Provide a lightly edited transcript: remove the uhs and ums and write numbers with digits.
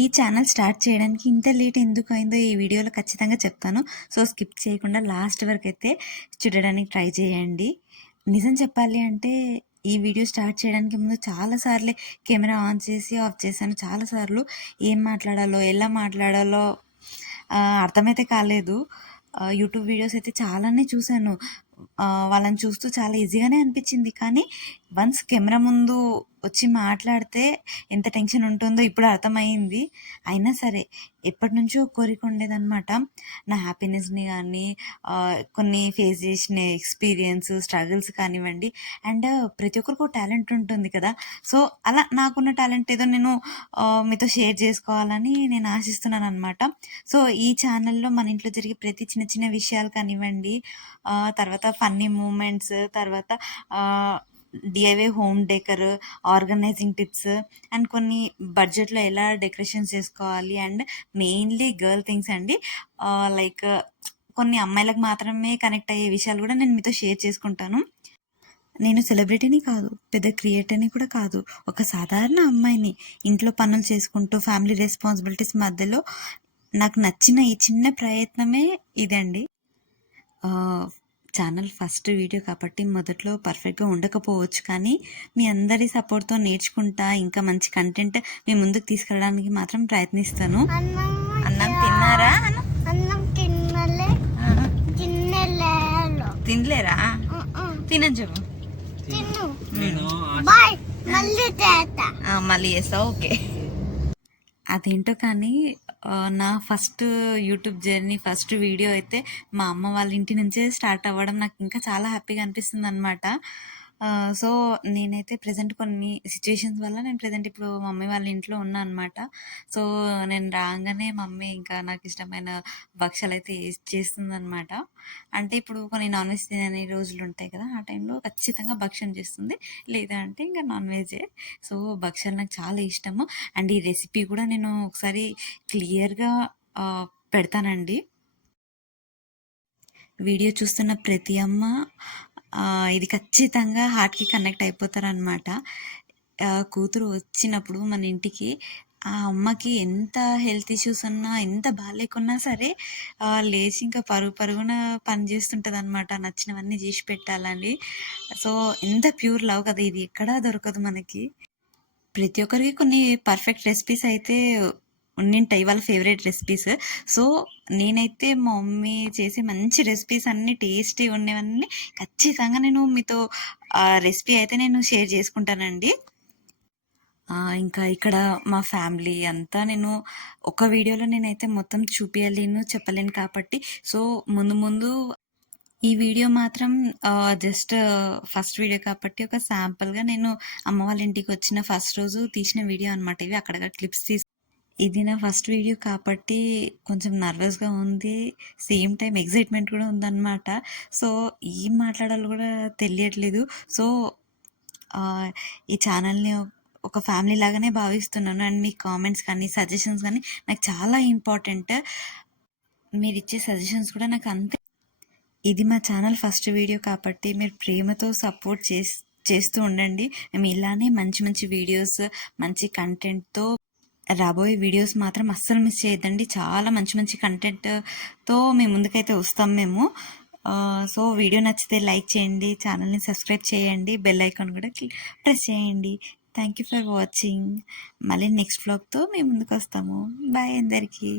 ఈ channel start చేయడానికి ఇంత లేట్ ఎందుకు అయిందో ఈ వీడియోలో ఖచ్చితంగా చెప్తాను. సో స్కిప్ చేయకుండా లాస్ట్ వరకు అయితే చూడడానికి ట్రై చేయండి. నిజం చెప్పాలి అంటే ఈ వీడియో స్టార్ట్ చేయడానికి ముందు చాలాసార్లే కెమెరా ఆన్ చేసి ఆఫ్ చేశాను. చాలాసార్లు ఏం మాట్లాడాలో ఎలా మాట్లాడాలో అర్థమైతే కాలేదు. యూట్యూబ్ వీడియోస్ అయితే చాలానే చూశాను. వాళ్ళని చూస్తూ చాలా ఈజీగానే అనిపించింది. కానీ వన్స్ కెమెరా ముందు వచ్చి మాట్లాడితే ఎంత టెన్షన్ ఉంటుందో ఇప్పుడు అర్థమైంది. అయినా సరే ఎప్పటినుంచో కోరిక ఉండేదన్నమాట. నా హ్యాపీనెస్ని కానీ కొన్ని ఫేస్ చేసిన ఎక్స్పీరియన్స్ స్ట్రగుల్స్ కానివ్వండి, అండ్ ప్రతి ఒక్కరికి టాలెంట్ ఉంటుంది కదా. సో అలా నాకున్న టాలెంట్ ఏదో నేను మీతో షేర్ చేసుకోవాలని నేను ఆశిస్తున్నాను అనమాట. సో ఈ ఛానల్లో మన ఇంట్లో జరిగే ప్రతి చిన్న చిన్న విషయాలు కానివ్వండి, తర్వాత ఫన్నీ మూమెంట్స్, తర్వాత DIY home decor, organising tips, and కొన్ని బడ్జెట్లో ఎలా డెకరేషన్ చేసుకోవాలి, అండ్ మెయిన్లీ గర్ల్ థింగ్స్ అండి. లైక్ కొన్ని అమ్మాయిలకు మాత్రమే కనెక్ట్ అయ్యే విషయాలు కూడా నేను మీతో షేర్ చేసుకుంటాను. నేను సెలబ్రిటీని కాదు, పెద్ద క్రియేటర్ని కూడా కాదు, ఒక సాధారణ అమ్మాయిని. ఇంట్లో పనులు చేసుకుంటూ ఫ్యామిలీ రెస్పాన్సిబిలిటీస్ మధ్యలో నాకు నచ్చిన ఈ చిన్న ప్రయత్నమే ఇదండి. ఛానల్ ఫస్ట్ వీడియో కాబట్టి మొదట్లో పర్ఫెక్ట్గా ఉండకపోవచ్చు, కానీ మీ అందరి సపోర్ట్తో నేర్చుకుంటా ఇంకా మంచి కంటెంట్ మీ ముందుకు తీసుకెళ్ళడానికి మాత్రం ప్రయత్నిస్తాను. అన్నం తిన్నారా? తినలేరా? తినని చెప్పు. మళ్ళీ చేస్తా. ఓకే. అదేంటో కానీ నా first YouTube journey, first video అయితే మా అమ్మ వాళ్ళ ఇంటి నుంచే స్టార్ట్ అవ్వడం నాకు ఇంకా చాలా హ్యాపీగా అనిపిస్తుంది అనమాట. సో నేనైతే ప్రజెంట్ కొన్ని సిచ్యువేషన్స్ వల్ల నేను ప్రజెంట్ ఇప్పుడు మమ్మీ వాళ్ళ ఇంట్లో ఉన్నా అనమాట. సో నేను రాగానే మమ్మీ ఇంకా నాకు ఇష్టమైన భక్షాలు అయితే చేస్తుందనమాట. అంటే ఇప్పుడు కొన్ని నాన్ వెజ్ తినని రోజులు ఉంటాయి కదా, ఆ టైంలో ఖచ్చితంగా భక్షం చేస్తుంది, లేదా అంటే ఇంకా నాన్ వెజే. సో భక్షాలు నాకు చాలా ఇష్టము. అండ్ ఈ రెసిపీ కూడా నేను ఒకసారి క్లియర్గా పెడతానండి. వీడియో చూస్తున్న ప్రతి అమ్మ ఇది ఖచ్చితంగా హార్ట్కి కనెక్ట్ అయిపోతారనమాట. కూతురు వచ్చినప్పుడు మన ఇంటికి ఆ అమ్మకి ఎంత హెల్త్ ఇష్యూస్ ఉన్నా, ఎంత బాగాలేకున్నా సరే లేచి ఇంకా పరుగున పని చేస్తుంటుంది అనమాట, నచ్చినవన్నీ చేసి పెట్టాలని. సో ఎంత ప్యూర్ లవ్ కదా, ఇది ఎక్కడా దొరకదు మనకి. ప్రతి ఒక్కరికి కొన్ని పర్ఫెక్ట్ రెసిపీస్ అయితే ఉండింటాయి, వాళ్ళ ఫేవరెట్ రెసిపీస్. సో నేనైతే మా మమ్మీ చేసే మంచి రెసిపీస్ అన్నీ టేస్టీ ఉండేవన్నీ ఖచ్చితంగా నేను మీతో రెసిపీ అయితే నేను షేర్ చేసుకుంటానండి. ఇంకా ఇక్కడ మా ఫ్యామిలీ అంతా నేను ఒక వీడియోలో నేనైతే మొత్తం చూపించలేను, చెప్పలేను కాబట్టి సో ముందు ఈ వీడియో మాత్రం జస్ట్ ఫస్ట్ వీడియో కాబట్టి ఒక శాంపుల్గా నేను అమ్మ వాళ్ళ ఇంటికి వచ్చిన ఫస్ట్ రోజు తీసిన వీడియో అనమాట. ఇవి అక్కడ క్లిప్స్ ఇది నా ఫస్ట్ వీడియో కాబట్టి కొంచెం నర్వస్గా ఉంది, సేమ్ టైం ఎగ్జైట్మెంట్ కూడా ఉందన్నమాట. సో ఏం మాట్లాడాలో కూడా తెలియట్లేదు. సో ఈ ఛానల్ని ఒక ఫ్యామిలీ లాగానే భావిస్తున్నాను. అండ్ మీ కామెంట్స్ కానీ సజెషన్స్ కానీ నాకు చాలా ఇంపార్టెంట్. మీరు ఇచ్చే సజెషన్స్ కూడా నాకు అంతే. ఇది మా ఛానల్ ఫస్ట్ వీడియో కాబట్టి మీరు ప్రేమతో సపోర్ట్ చేస్తూ ఉండండి. మేము ఇలానే మంచి మంచి వీడియోస్, మంచి కంటెంట్తో రాబోయే వీడియోస్ మాత్రం అస్సలు మిస్ చేయొద్దండి. చాలా మంచి మంచి కంటెంట్తో మేము ముందుకైతే వస్తాం మేము. సో వీడియో నచ్చితే లైక్ చేయండి, ఛానల్ని సబ్స్క్రైబ్ చేయండి, బెల్ ఐకాన్ కూడా ప్రెస్ చేయండి. Thank you for watching. మళ్ళీ నెక్స్ట్ వ్లాగ్తో మేము ముందుకు వస్తాము. బాయ్ అందరికీ.